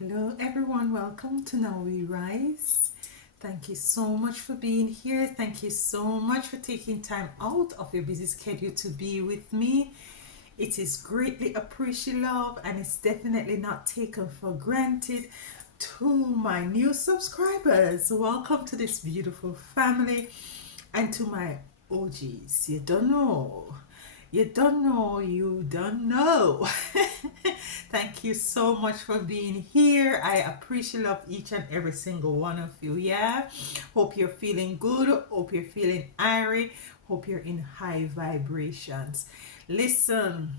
Hello everyone, welcome to Now We Rise. Thank you so much for being here. Thank you so much for taking time out of your busy schedule to be with me. It is greatly appreciated, love, and it's definitely not taken for granted. To my new subscribers, welcome to this beautiful family, and to my OGs. You don't know. Thank you so much for being here. I appreciate love each and every single one of you. Yeah. Hope you're feeling good. Hope you're feeling airy. Hope you're in high vibrations. Listen,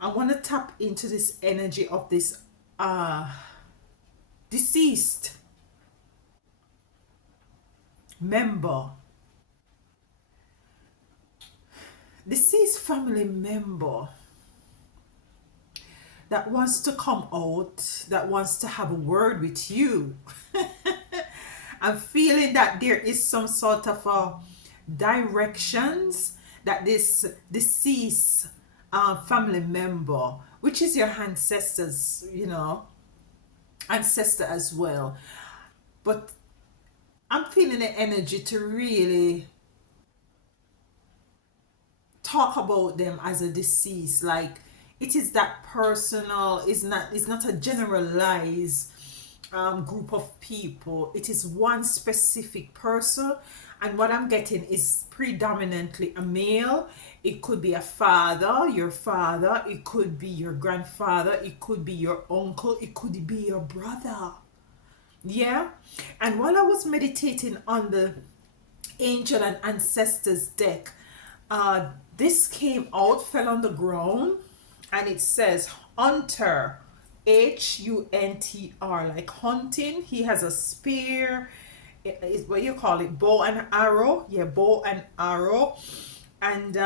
I want to tap into this energy of this uh deceased member, deceased family member that wants to come out, that wants to have a word with you. I'm feeling that there is some sort of a directions that this deceased family member, which is your ancestors, ancestor as well. But I'm feeling the energy to really talk about them as a deceased. Like it is that personal. It's not a generalized group of people. It is one specific person, and what I'm getting is predominantly a male. It could be a father, your father. It could be your grandfather. It could be your uncle. It could be your brother. Yeah. And while I was meditating on the angel and ancestors deck, uh this came out, fell on the ground, and it says hunter, Huntr, like hunting. He has a spear. Is what you call it, bow and arrow. Yeah, bow and arrow. And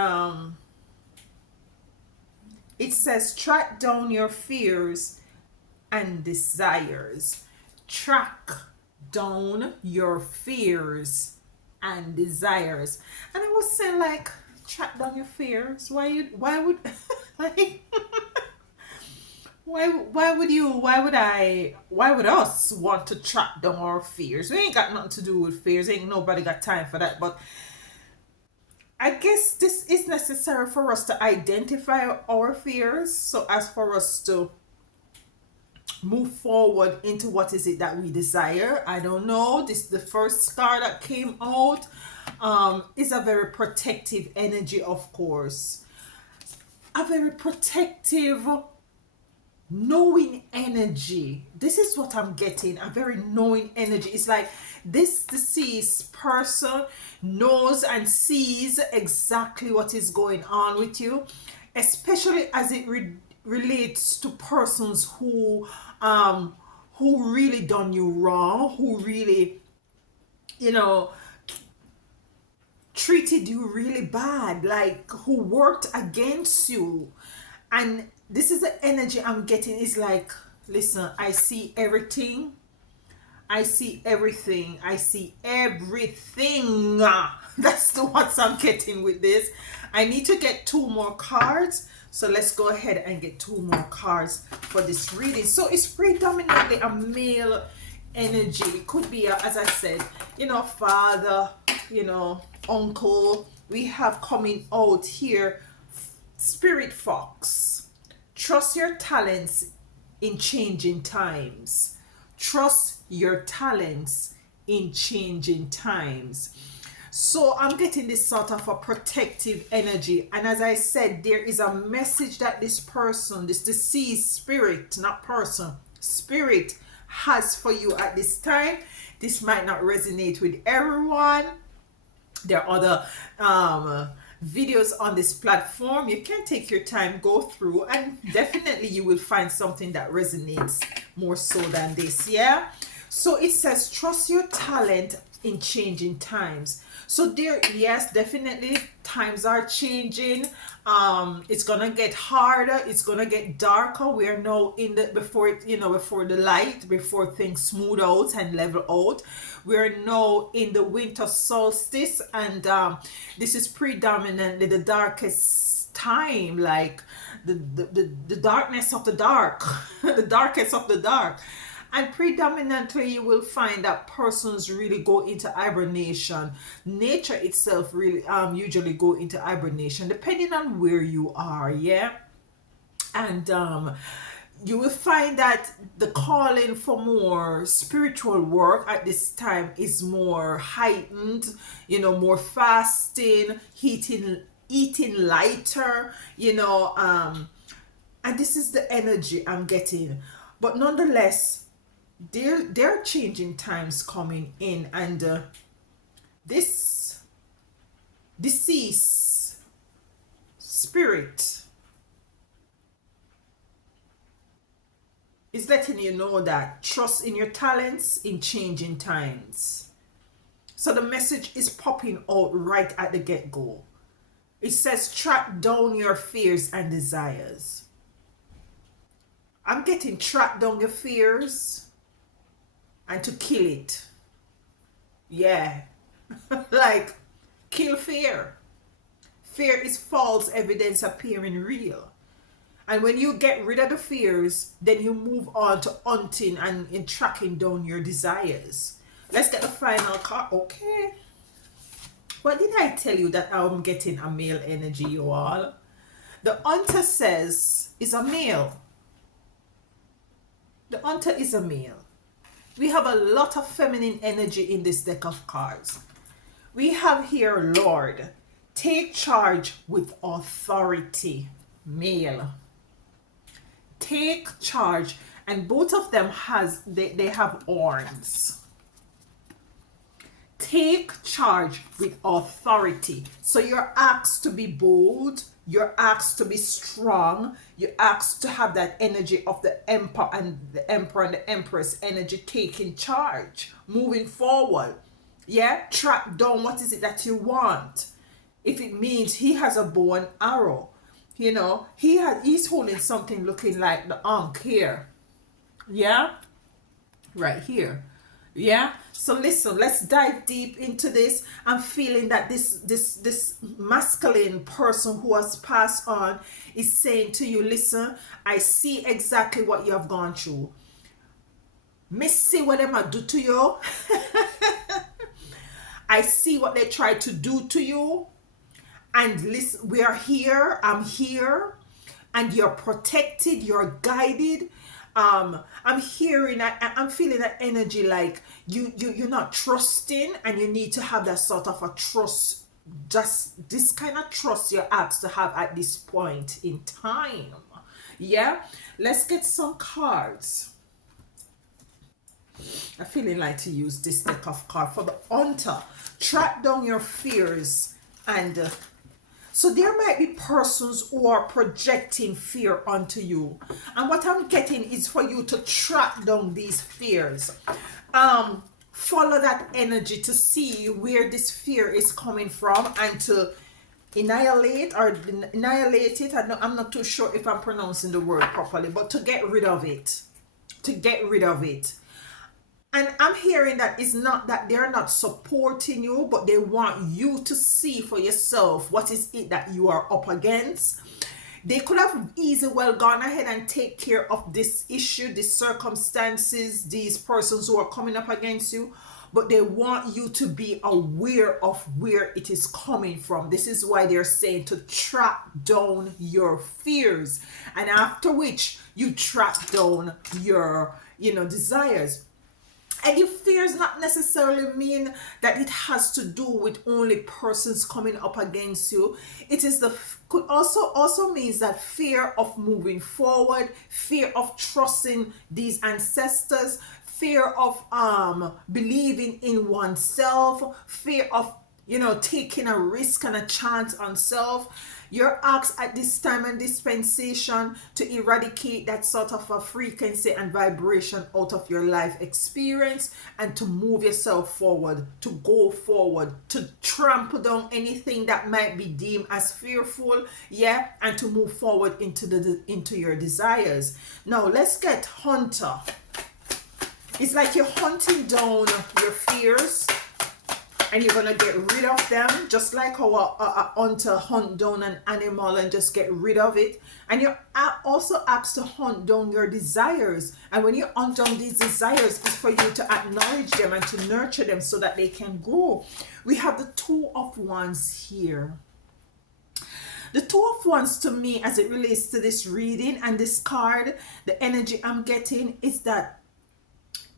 it says track down your fears and desires. Track down your fears and desires. And I was saying, like, track down your fears. Why would like why would us want to track down our fears? We ain't got nothing to do with fears. Ain't nobody got time for that. But I guess this is necessary for us to identify our fears, so as for us to move forward into what is it that we desire. I don't know, this the first star that came out is a very protective energy, of course, a very protective, knowing energy. This is what I'm getting, a very knowing energy. It's like this deceased person knows and sees exactly what is going on with you, especially as it relates to persons who really done you wrong, who really, you know treated you really bad, like who worked against you. And this is the energy I'm getting. Is like, listen, I see everything. I see everything. I see everything. That's the what I'm getting with this. I need to get two more cards. So let's go ahead and get two more cards for this reading. So it's predominantly a male energy. It could be, as I said, father, uncle. We have coming out here, Spirit Fox. Trust your talents in changing times. Trust your talents in changing times. So I'm getting this sort of a protective energy. And as I said, there is a message that this person, this deceased spirit, not person, spirit, has for you at this time. This might not resonate with everyone. There are other videos on this platform. You can take your time, go through, and definitely you will find something that resonates more so than this. Yeah. So it says trust your talent in changing times. So there, yes, definitely times are changing. It's gonna get harder, it's gonna get darker. We're now in the before the light, before things smooth out and level out. We're now in the winter solstice, and this is predominantly the darkest time, like the darkness of the dark, the darkest of the dark. And predominantly, you will find that persons really go into hibernation. Nature itself really usually go into hibernation, depending on where you are. Yeah, and you will find that the calling for more spiritual work at this time is more heightened, more fasting, eating lighter, and this is the energy I'm getting. But nonetheless, there are changing times coming in, and this deceased spirit is letting you know that trust in your talents in changing times. So the message is popping out right at the get-go. It says track down your fears and desires. I'm getting track down your fears and to kill it. Yeah. Like, kill fear. Fear is false evidence appearing real. And when you get rid of the fears, then you move on to hunting and in tracking down your desires. Let's get the final card. Okay. What did I tell you that I'm getting a male energy, you all? The hunter says is a male. The hunter is a male. We have a lot of feminine energy in this deck of cards. We have here Lord. Take charge with authority. Male. Take charge, and both of them they have horns. Take charge with authority. So you're asked to be bold, you're asked to be strong, you're asked to have that energy of the emperor and the empress energy, taking charge, moving forward. Yeah, track down what is it that you want. If it means he has a bow and arrow, he's holding something looking like the ankh here. Yeah, right here. Yeah, so listen, let's dive deep into this. I'm feeling that this masculine person who has passed on is saying to you, listen, I see exactly what you have gone through. Me see what them do to you. I see what they try to do to you. And listen, we are here, I'm here, and you're protected, you're guided. I'm hearing that, I'm feeling that energy, like you're not trusting, and you need to have that sort of a trust, just this kind of trust you're asked to have at this point in time. Yeah, let's get some cards. I'm feeling like to use this deck of cards for the hunter. Track down your fears, and so there might be persons who are projecting fear onto you. And what I'm getting is for you to track down these fears. Follow that energy to see where this fear is coming from and to annihilate it. I'm not too sure if I'm pronouncing the word properly, but to get rid of it. To get rid of it. And I'm hearing that it's not that they're not supporting you, but they want you to see for yourself what is it that you are up against. They could have easily well gone ahead and take care of this issue, these circumstances, these persons who are coming up against you, but they want you to be aware of where it is coming from. This is why they're saying to track down your fears, and after which you track down your desires. And your fears not necessarily mean that it has to do with only persons coming up against you. It is could also means that fear of moving forward, fear of trusting these ancestors, fear of believing in oneself, fear of taking a risk and a chance on self. You're asked at this time and dispensation to eradicate that sort of a frequency and vibration out of your life experience, and to move yourself forward, to go forward, to trample down anything that might be deemed as fearful, yeah, and to move forward into your desires. Now let's get hunter. It's like you're hunting down your fears. and you're gonna get rid of them, just like how a hunter hunt down an animal and just get rid of it. And you're also asked to hunt down your desires, and when you hunt down these desires, it's for you to acknowledge them and to nurture them so that they can grow. We have the Two of Wands here. The Two of Wands, to me, as it relates to this reading and this card, the energy I'm getting is that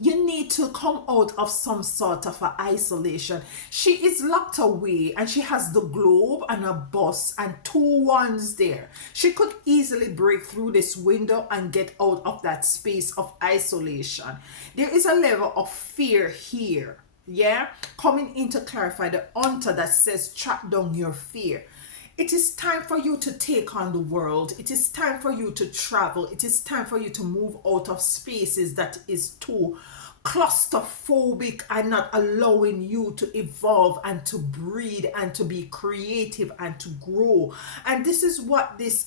you need to come out of some sort of a isolation. She is locked away and she has the globe and a bus and two wands there. She could easily break through this window and get out of that space of isolation. There is a level of fear here, yeah, coming in to clarify the hunter that says track down your fear. It is time for you to take on the world. It is time for you to travel. It is time for you to move out of spaces that is too claustrophobic and not allowing you to evolve and to breed and to be creative and to grow. And this is what this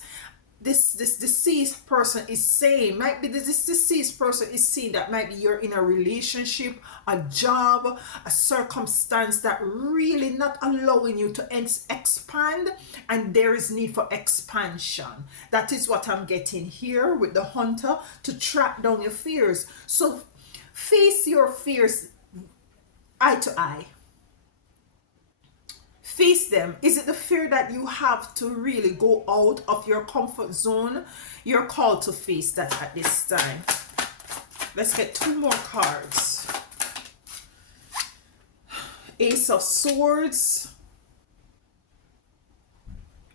deceased person is saying. Might be this deceased person is saying that maybe you're in a relationship, a job, a circumstance that really not allowing you to expand, and there is need for expansion. That is what I'm getting here with the hunter, to track down your fears. So face your fears eye to eye. Face them. Is it the fear that you have to really go out of your comfort zone? You're called to face that at this time. Let's get two more cards. Ace of Swords.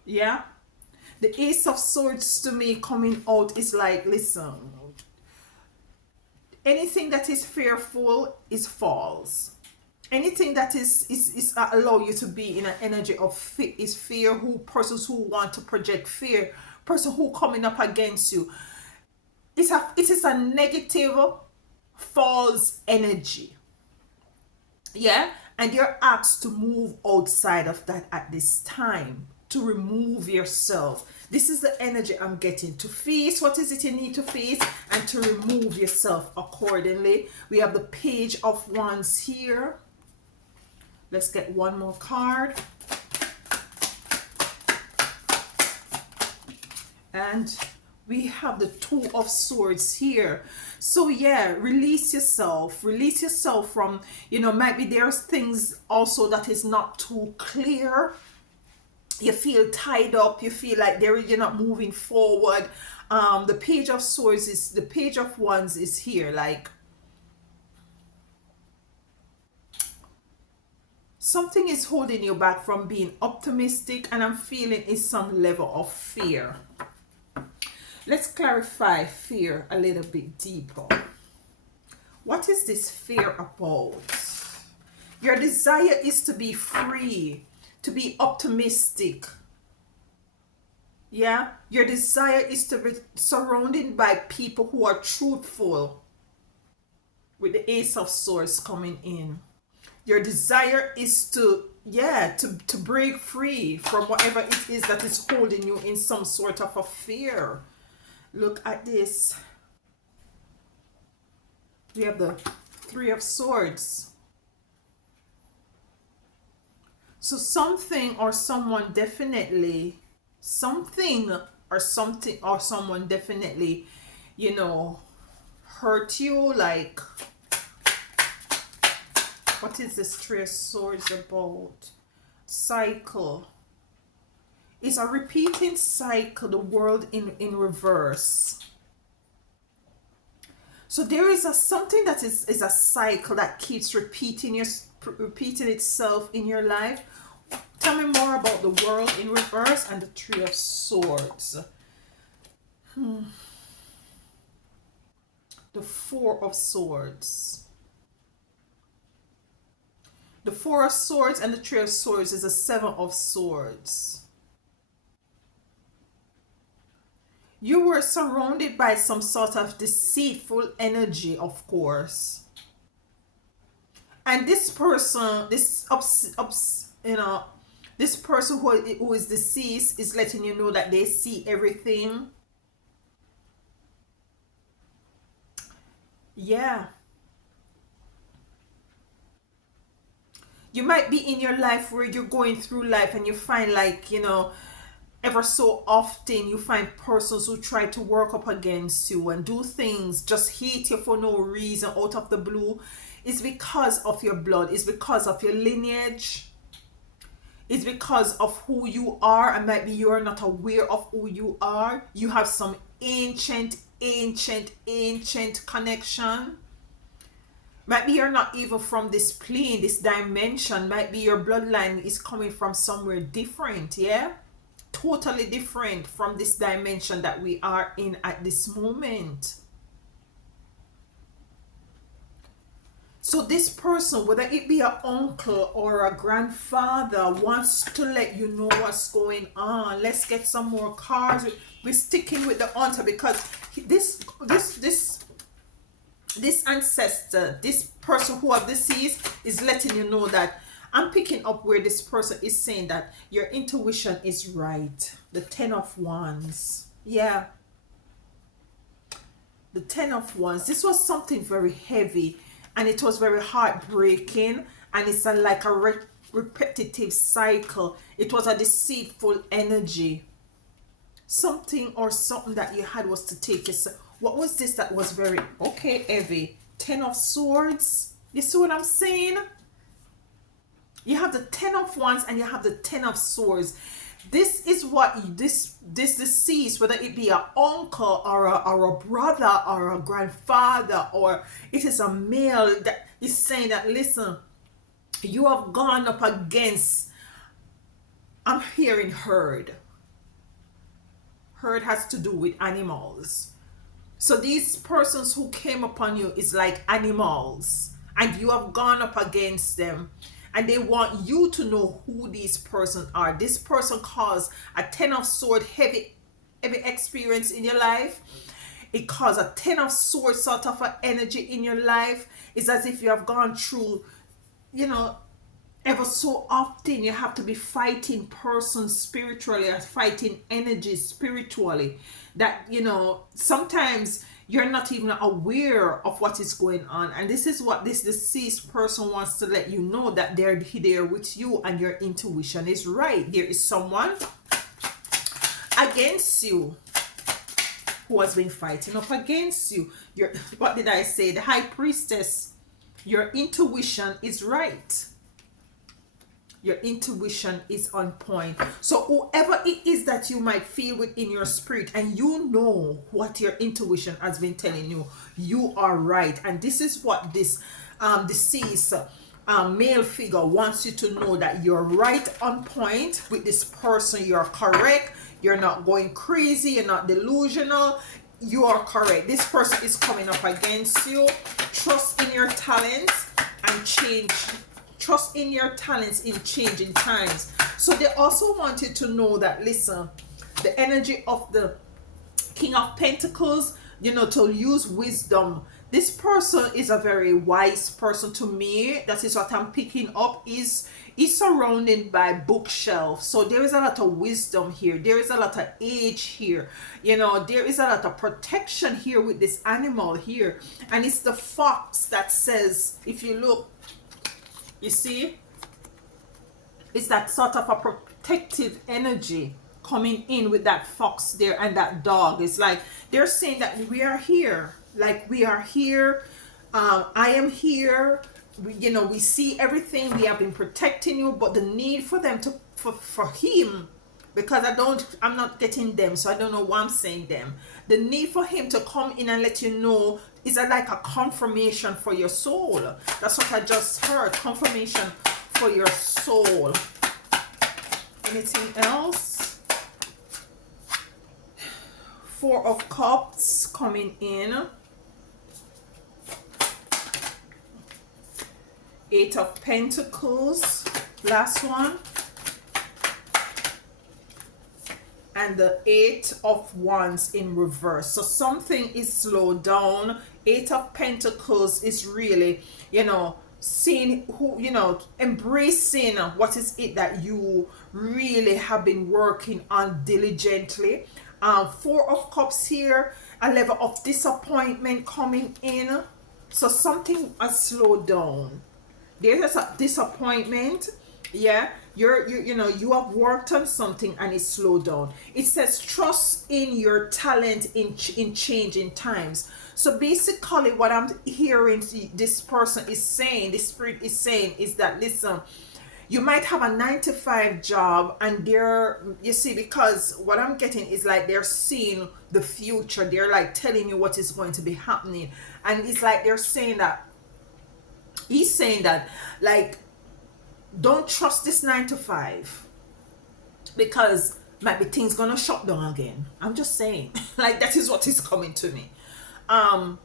Yeah. The Ace of Swords to me coming out is like, listen, anything that is fearful is false. Anything that is allow you to be in an energy of fear is fear. Who persons who want to project fear, person who coming up against you, it is a negative false energy, yeah. And you're asked to move outside of that at this time, to remove yourself. This is the energy I'm getting, to face what is it you need to face and to remove yourself accordingly. We have the Page of Wands here. Let's get one more card. And we have the Two of Swords here. So yeah, release yourself from, maybe there's things also that is not too clear. You feel tied up, you feel like you're not moving forward. The Page of Swords is, the Page of Wands is here, like something is holding you back from being optimistic, and I'm feeling is some level of fear. Let's clarify fear a little bit deeper. What is this fear about? Your desire is to be free, to be optimistic. Yeah, your desire is to be surrounded by people who are truthful, with the Ace of Swords coming in. Your desire is to break free from whatever it is that is holding you in some sort of a fear. Look at this. We have the Three of Swords. So something or someone definitely, someone definitely, hurt you. Like, what is this Three of Swords about? Cycle. It's a repeating cycle, the world in reverse. So there is something that is a cycle that keeps repeating itself in your life. Tell me more about the world in reverse and the Three of Swords. The Four of Swords. The Four of Swords and the Three of Swords is a Seven of Swords. You were surrounded by some sort of deceitful energy, of course. And this person, this person who is deceased is letting you know that they see everything. Yeah. You might be in your life where you're going through life and you find, like, you know, ever so often you find persons who try to work up against you and do things, just hate you for no reason out of the blue. It's because of your blood, it's because of your lineage, it's because of who you are, and maybe you are not aware of who you are. You have some ancient connection. Maybe you're not even from this plane, this dimension. Might be your bloodline is coming from somewhere different, yeah? Totally different from this dimension that we are in at this moment. So this person, whether it be an uncle or a grandfather, wants to let you know what's going on. Let's get some more cards. We're sticking with the altar because this ancestor, this person who have deceased, is letting you know that I'm picking up where this person is saying that your intuition is right. The 10 of Wands. Yeah. The 10 of Wands. This was something very heavy and it was very heartbreaking, and it's like a repetitive cycle. It was a deceitful energy. Something that you had was to take it. What was this that was very heavy? 10 of Swords. You see what I'm saying? You have the 10 of Wands and you have the 10 of Swords. This is what this deceased, whether it be an uncle or a brother or a grandfather, or it is a male, that is saying that, listen, you have gone up against, I'm hearing herd. Herd has to do with animals. So these persons who came upon you is like animals, and you have gone up against them, and they want you to know who these persons are. This person caused a 10 of Sword heavy experience in your life. It caused a 10 of Swords sort of an energy in your life. It's as if you have gone through, you know, ever so often you have to be fighting persons spiritually, or fighting energies spiritually, that, you know, sometimes you're not even aware of what is going on. And this is what this deceased person wants to let you know, that they're there with you and your intuition is right. There is someone against you who has been fighting up against you. What did I say? The High Priestess. Your intuition is right. Your intuition is on point. So whoever it is that you might feel within your spirit, and you know what your intuition has been telling you, you are right. And this is what this deceased male figure wants you to know, that you're right on point with this person. You're correct. You're not going crazy. You're not delusional. You are correct. This person is coming up against you. Trust in your talents and change. Trust in your talents in changing times. So they also want you to know that, listen, the energy of the King of Pentacles, you know, to use wisdom. This person is a very wise person to me. That is what I'm picking up. Is surrounded by bookshelves. So there is a lot of wisdom here. There is a lot of age here. You know, there is a lot of protection here with this animal here. And it's the fox that says, if you look, you see, it's that sort of a protective energy coming in with that fox there and that dog. It's like they're saying that we are here. Like, we are here. I am here. You know, we see everything. We have been protecting you, but the need for them to, for him, because I'm not getting them, so I don't know why I'm saying them. The need for him to come in and let you know is like a confirmation for your soul. That's what I just heard. Confirmation for your soul. Anything else? 4 of Cups coming in. 8 of Pentacles. Last one. And the 8 of Wands in reverse. So something is slowed down. 8 of Pentacles is really, you know, seeing who, you know, embracing what is it that you really have been working on diligently. 4 of Cups here, a level of disappointment coming in. So something has slowed down. There's a disappointment. Yeah, you know, you have worked on something and it's slowed down. It says trust in your talent in changing times. So basically what I'm hearing this person is saying, this spirit is saying, is that listen, you might have a 9 to 5 job, and they're, you see, because what I'm getting is like they're seeing the future, they're like telling you what is going to be happening. And it's like they're saying that, he's saying that, like, don't trust this 9 to 5, because might be things gonna shut down again. I'm just saying, like, that is what is coming to me. um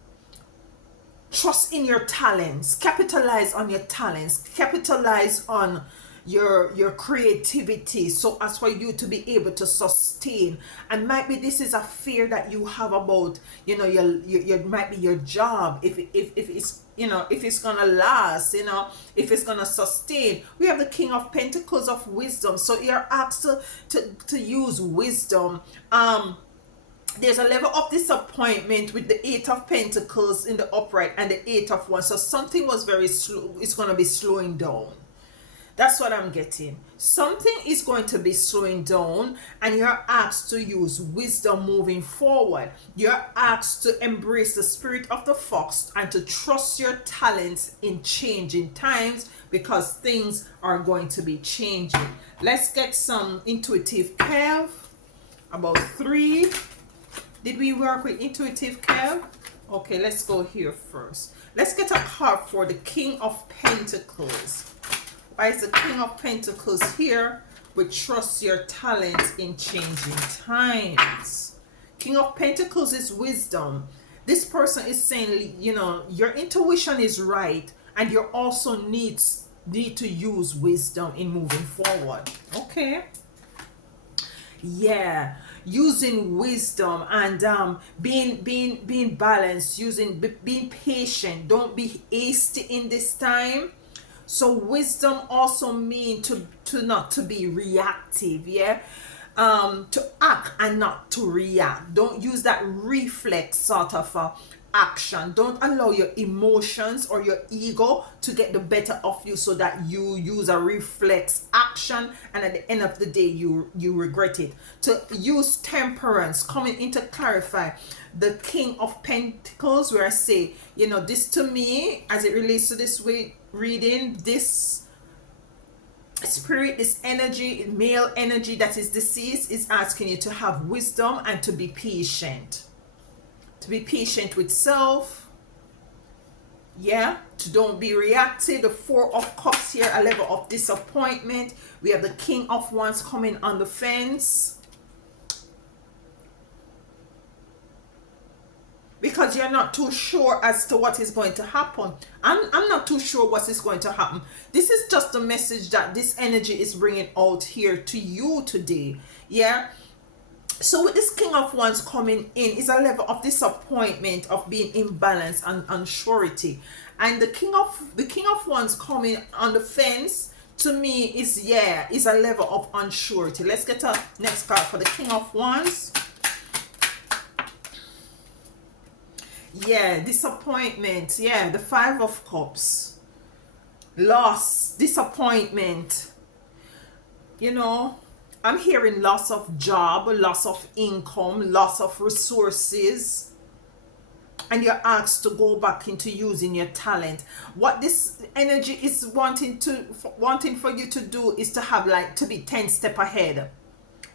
Trust in your talents, capitalize on your talents, capitalize on your creativity, so as for you to be able to sustain. And might be this is a fear that you have about, you know, your might be your job, if it's, you know, if it's gonna last, you know, if it's gonna sustain. We have the King of Pentacles of wisdom, so you're asked to use wisdom. There's a level of disappointment with the Eight of Pentacles in the upright and the Eight of Wands. So something was very slow. It's going to be slowing down. That's what I'm getting. Something is going to be slowing down, and you're asked to use wisdom moving forward. You're asked to embrace the spirit of the fox and to trust your talents in changing times, because things are going to be changing. Let's get some intuitive Kev. About 3. Did we work with intuitive Kev? Okay, let's go here first. Let's get a card for the King of Pentacles. Why is the King of Pentacles here? We trust your talents in changing times. King of Pentacles is wisdom. This person is saying, you know, your intuition is right, and you also need to use wisdom in moving forward. Okay. Yeah, using wisdom, and being balanced, being patient. Don't be hasty in this time. So wisdom also mean to not to be reactive. Yeah, to act and not to react. Don't use that reflex sort of action. Don't allow your emotions or your ego to get the better of you, so that you use a reflex action, and at the end of the day you regret it. To use temperance, coming in to clarify the King of Pentacles, where I say, you know, this to me, as it relates to this way reading, this spirit, this energy, male energy that is deceased, is asking you to have wisdom and to be patient. To be patient with self. Yeah, to don't be reactive. The Four of Cups here, a level of disappointment. We have the King of Wands coming on the fence, because you're not too sure as to what is going to happen. I'm not too sure what is going to happen. This is just a message that this energy is bringing out here to you today. Yeah. So with this King of Wands coming in, is a level of disappointment, of being imbalanced and unsurety. And the King of Wands coming on the fence, to me, is, yeah, is a level of unsurety. Let's get a next card for the King of Wands. Yeah, disappointment. Yeah, the Five of Cups. Loss, disappointment. You know, I'm hearing loss of job, loss of income, loss of resources, and you're asked to go back into using your talent. What this energy is wanting for you to do is to have, like, to be 10 steps ahead.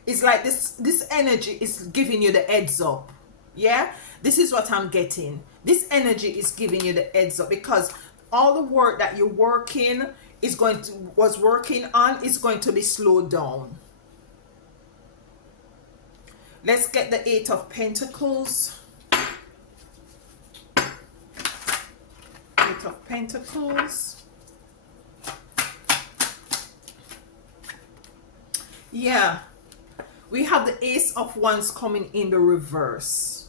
It's like this energy is giving you the heads up. Yeah, this is what I'm getting. This energy is giving you the heads up, because all the work that you're working on is going to be slowed down. Let's get the Eight of Pentacles. Eight of Pentacles. Yeah. We have the Ace of Wands coming in the reverse.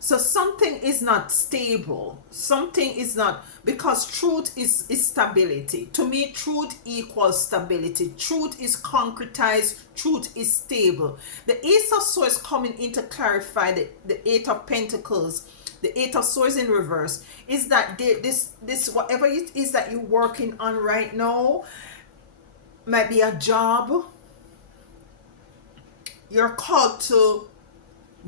So something is not stable. Something is not, because truth is stability. To me, truth equals stability. Truth is concretized. Truth is stable. The Ace of Swords coming in to clarify the Eight of Pentacles. the Eight of Swords in reverse, is that this whatever it is that you're working on right now, might be a job, you're called to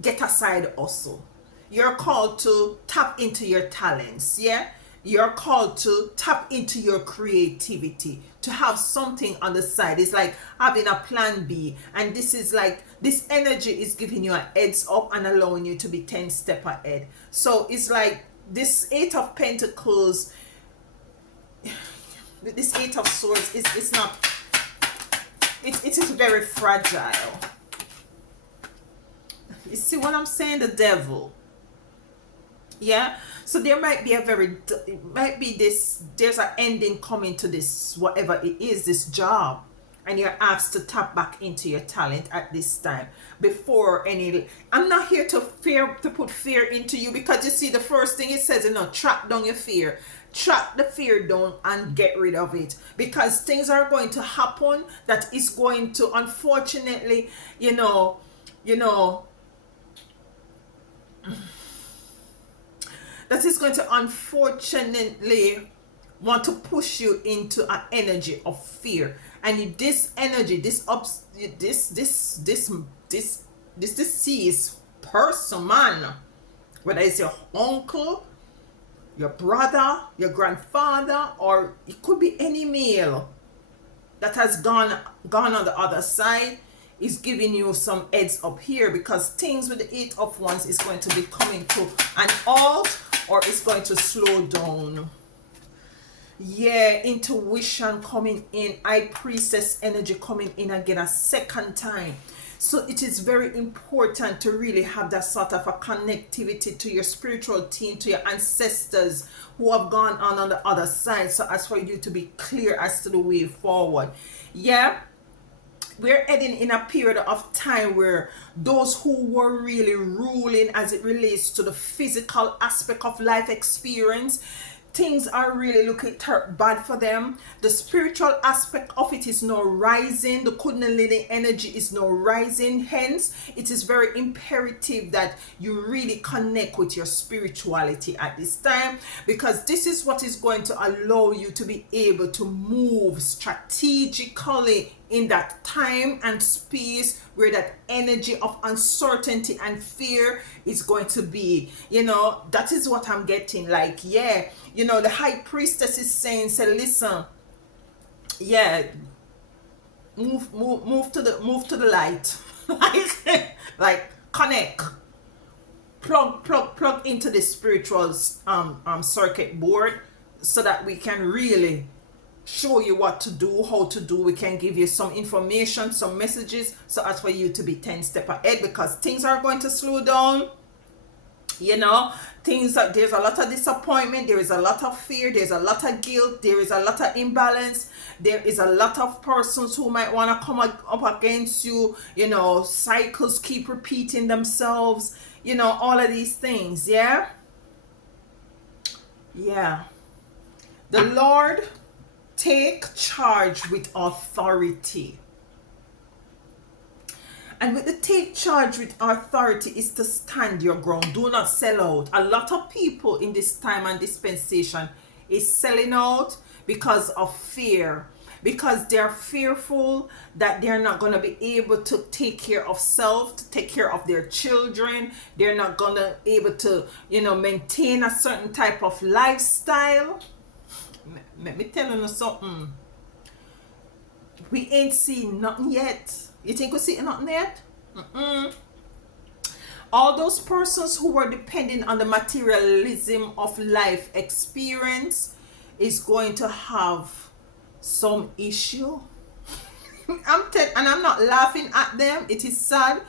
get aside hustle. You're called to tap into your talents, yeah? You're called to tap into your creativity, to have something on the side. It's like having a plan B. And this is like, this energy is giving you a heads up and allowing you to be 10 step ahead. So it's like this Eight of Pentacles, this Eight of Swords, it's not, it is very fragile. You see what I'm saying? The devil. Yeah, so there might be there's an ending coming to this, whatever it is, this job, and you're asked to tap back into your talent at this time before any. I'm not here to put fear into you, because you see, the first thing it says, track down your fear, track the fear down and get rid of it, because things are going to happen that is going to, unfortunately, that is going to unfortunately want to push you into an energy of fear. And this energy, this deceased person, man, whether it's your uncle, your brother, your grandfather, or it could be any male that has gone on the other side, is giving you some heads up here, because things with the Eight of Wands is going to be coming to an halt, or it's going to slow down. Yeah, intuition coming in, High Priestess energy coming in again a second time. So it is very important to really have that sort of a connectivity to your spiritual team, to your ancestors who have gone on the other side, so as for you to be clear as to the way forward. Yeah, we're heading in a period of time where those who were really ruling as it relates to the physical aspect of life experience, things are really looking bad for them. The spiritual aspect of it is now rising. The Kundalini energy is now rising. Hence, it is very imperative that you really connect with your spirituality at this time, because this is what is going to allow you to be able to move strategically in that time and space where that energy of uncertainty and fear is going to be. That is what I'm getting. Like, yeah, the High Priestess is saying, listen, yeah, move to the light. Like, connect, plug into the spiritual circuit board, so that we can really show you what to do, how to do. We can give you some information, some messages, so as for you to be 10 step ahead, because things are going to slow down. There's a lot of disappointment, there is a lot of fear, there's a lot of guilt, there is a lot of imbalance, there is a lot of persons who might want to come up against you. Cycles keep repeating themselves, all of these things. Yeah, the Lord, take charge with authority. And with the take charge with authority is to stand your ground. Do not sell out. A lot of people in this time and dispensation is selling out because of fear. Because they're fearful that they're not going to be able to take care of self, to take care of their children. They're not going to be able to, maintain a certain type of lifestyle. Let me tell you something. We ain't seen nothing yet. You think we see nothing yet? All those persons who were depending on the materialism of life experience is going to have some issue. And I'm not laughing at them. It is sad.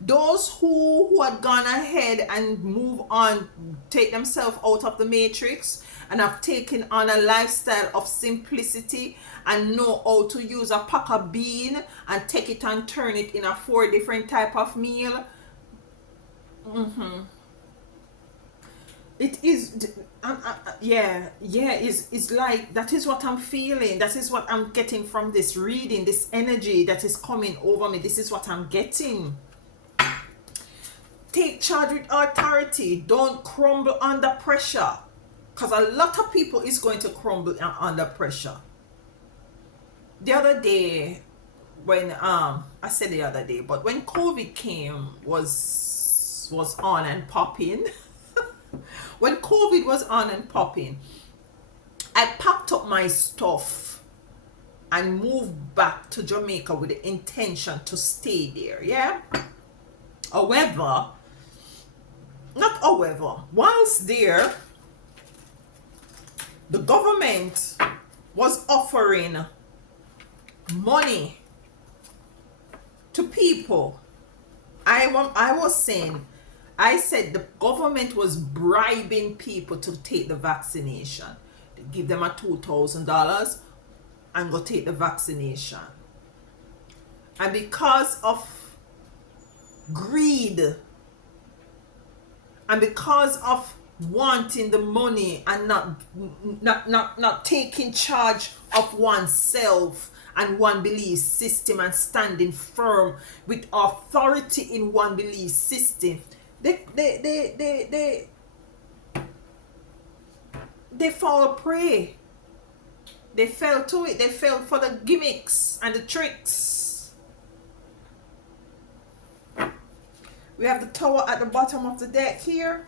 Those who had gone ahead and move on, take themselves out of the matrix, and have taken on a lifestyle of simplicity and know how to use a pack of bean and take it and turn it in a 4 different type of meal. It is, it's like, that is what I'm feeling. That is what I'm getting from this reading, this energy that is coming over me. This is what I'm getting. Take charge with authority. Don't crumble under pressure. Because a lot of people is going to crumble under pressure. The other day, when I said the other day, but when COVID came, was on and popping. When COVID was on and popping, I packed up my stuff and moved back to Jamaica with the intention to stay there. Yeah. However, whilst there, the government was offering money to people. I said the government was bribing people to take the vaccination. They give them a $2,000 and go take the vaccination. And because of greed and because of wanting the money and not taking charge of oneself and one belief system and standing firm with authority in one belief system, they fall prey. They fell to it. They fell for the gimmicks and the tricks. We have the Tower at the bottom of the deck here.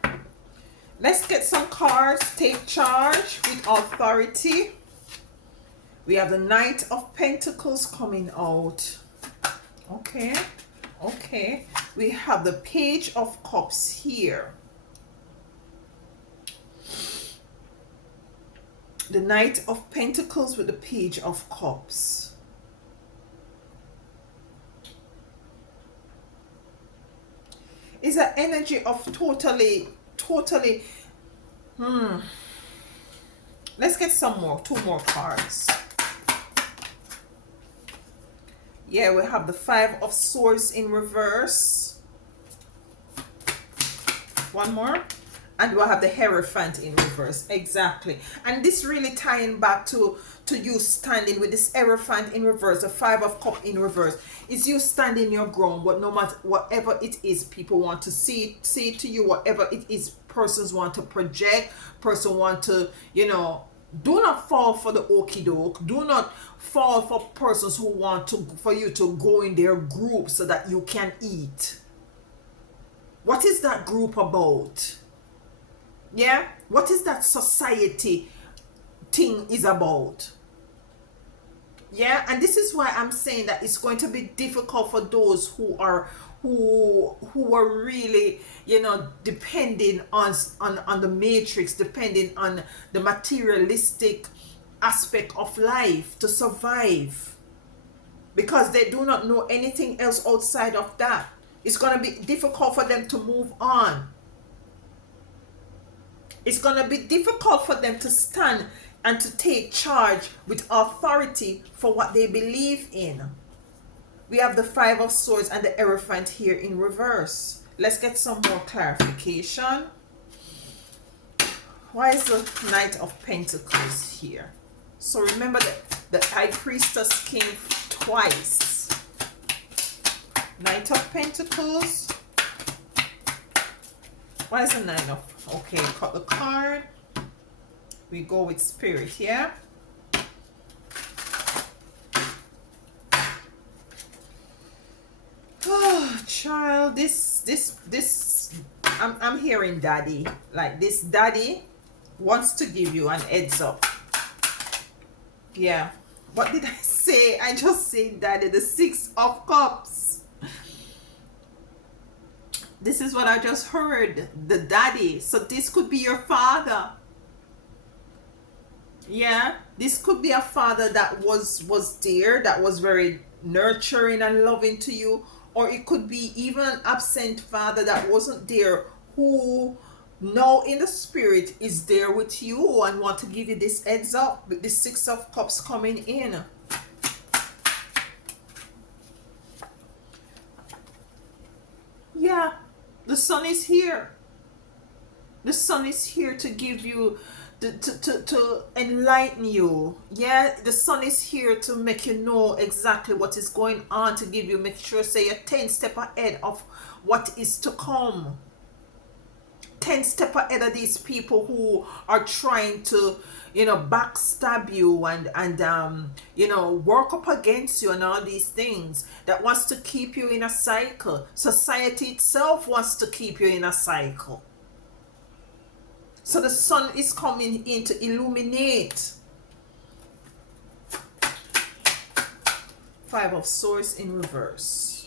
Let's get some cards. Take charge with authority. We have the Knight of Pentacles coming out. Okay. Okay. We have the Page of Cups here. The Knight of Pentacles with the Page of Cups. Is an energy of totally. Let's get some more. 2 more cards. Yeah, we have the 5 of Swords in reverse. 1 more. And we'll have the Hierophant in reverse. Exactly. And this really tying back to you standing with this Hierophant in reverse, the 5 of Cups in reverse. Is you standing your ground, but no matter whatever it is people want to see it to you, whatever it is persons want to project, person want to, do not fall for the okie doke. Do not fall for persons who want for you to go in their group so that you can eat. What is that group about? Yeah, what is that society thing is about? Yeah, and this is why I'm saying that it's going to be difficult for those who are really, depending on the matrix, depending on the materialistic aspect of life to survive, because they do not know anything else outside of that. It's going to be difficult for them to move on. It's going to be difficult for them to stand and to take charge with authority for what they believe in. We have the 5 of Swords and the Hierophant here in reverse. Let's get some more clarification. Why is the Knight of Pentacles here? So remember that the High Priestess came twice. Knight of Pentacles. Why is the 9 of... Okay, cut the card. We go with Spirit, yeah? Oh, child, I'm hearing Daddy. Like this Daddy wants to give you an heads up. Yeah. What did I say? I just said Daddy, the 6 of Cups. This is what I just heard. The Daddy. So this could be your father. Yeah, this could be a father that was there, that was very nurturing and loving to you, or it could be even an absent father that wasn't there, who now in the spirit is there with you and want to give you this heads up with the 6 of Cups coming in. Yeah, the Sun is here. The Sun is here to give you to enlighten you. Yeah, the Sun is here to make you know exactly what is going on, to give you, make sure say you're 10 steps ahead of what is to come. 10 step ahead of these people who are trying to, backstab you and work up against you and all these things that wants to keep you in a cycle. Society itself wants to keep you in a cycle. So the sun is coming in to illuminate. Five of Swords in reverse.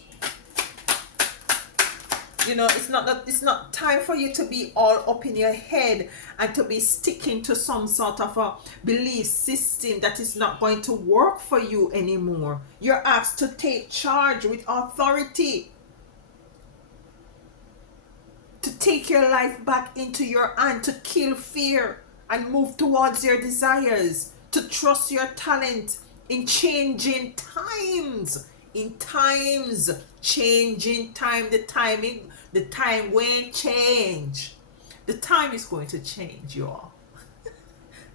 It's not time for you to be all up in your head and to be sticking to some sort of a belief system that is not going to work for you anymore. You're asked to take charge with authority, to take your life back into your hand, to kill fear and move towards your desires, to trust your talent in changing times. Changing time, the time won't change. The time is going to change, y'all.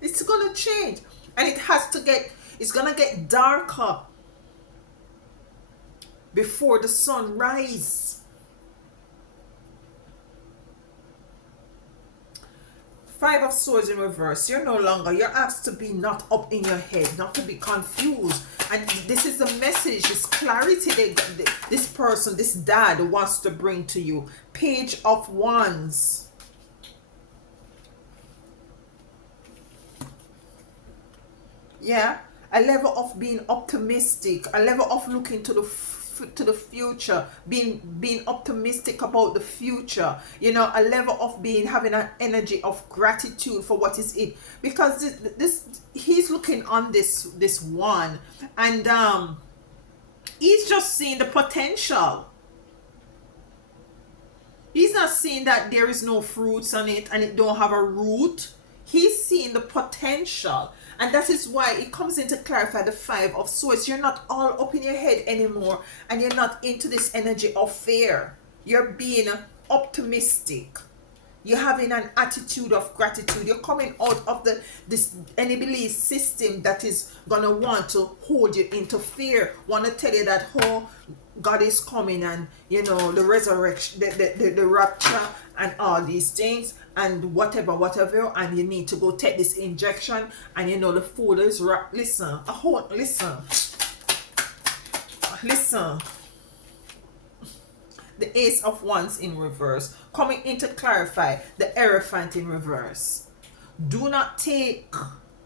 It's going to change. And it's going to get darker before the sun rises. Five of Swords in reverse. You're asked to be not up in your head, not to be confused. And this is the message, this clarity that this person, this dad wants to bring to you. Page of Wands. Yeah, a level of being optimistic, a level of looking to the future, being optimistic about the future, a level of having an energy of gratitude for what is it, because this he's looking on this one, and he's just seeing the potential. He's not seeing that there is no fruits on it and it don't have a root. He's seeing the potential. And that is why it comes in to clarify the Five of Swords. You're not all up in your head anymore, and you're not into this energy of fear. You're being optimistic. You're having an attitude of gratitude. You're coming out of this any belief system that is gonna want to hold you into fear. Want to tell you that God is coming, and the resurrection, the rapture, and all these things, and whatever, and you need to go take this injection, and the fool is listen. The Ace of Wands in reverse, coming in to clarify the Hierophant in reverse. Do not take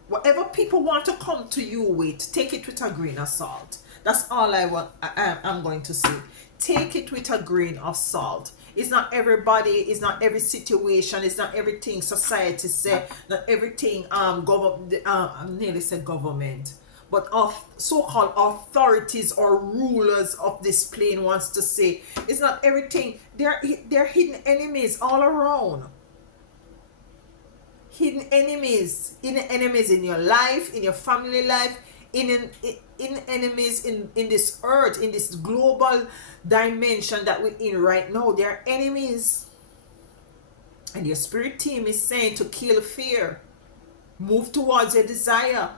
whatever people want to come to you with, take it with a grain of salt. That's all I'm going to say. Take it with a grain of salt. It's not everybody, it's not every situation, it's not everything society say, not everything I nearly said government, but of so-called authorities or rulers of this plane wants to say. It's not everything. They're hidden enemies all around. Hidden enemies in your life, in your family life, in enemies in this earth, in this global dimension that we're in right now. They are enemies, and your spirit team is saying to kill fear, move towards your desire,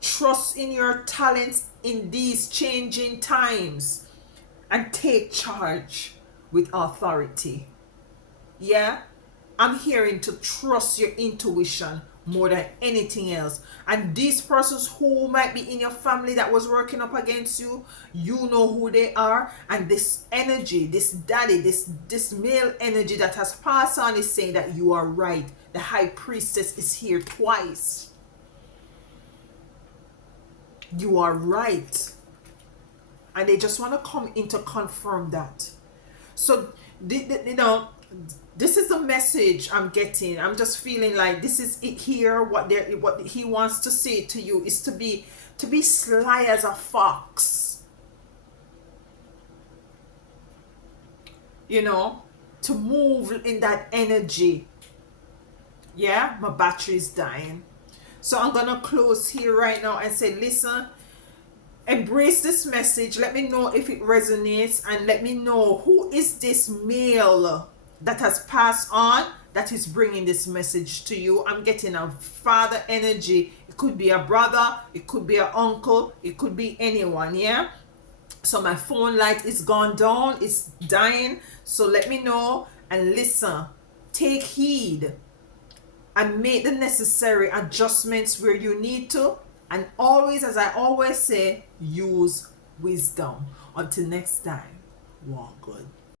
trust in your talents in these changing times, and take charge with authority. Yeah, I'm hearing to trust your intuition more than anything else. And these persons who might be in your family that was working up against you, you know who they are. And this energy, this daddy, this male energy that has passed on is saying that you are right. The High Priestess is here twice. You are right. And they just want to come in to confirm that. So, this is the message I'm getting. I'm just feeling like this is it here. What he wants to say to you is to be sly as a fox. To move in that energy. Yeah, my battery is dying. So I'm gonna close here right now and say, listen, embrace this message. Let me know if it resonates, and let me know who is this male that has passed on that is bringing this message to you. I'm getting a father energy. It could be a brother, it could be an uncle, it could be anyone. Yeah, so my phone light is gone down, it's dying. So let me know, and listen, take heed and make the necessary adjustments where you need to. And always, as I always say, use wisdom. Until next time, walk good.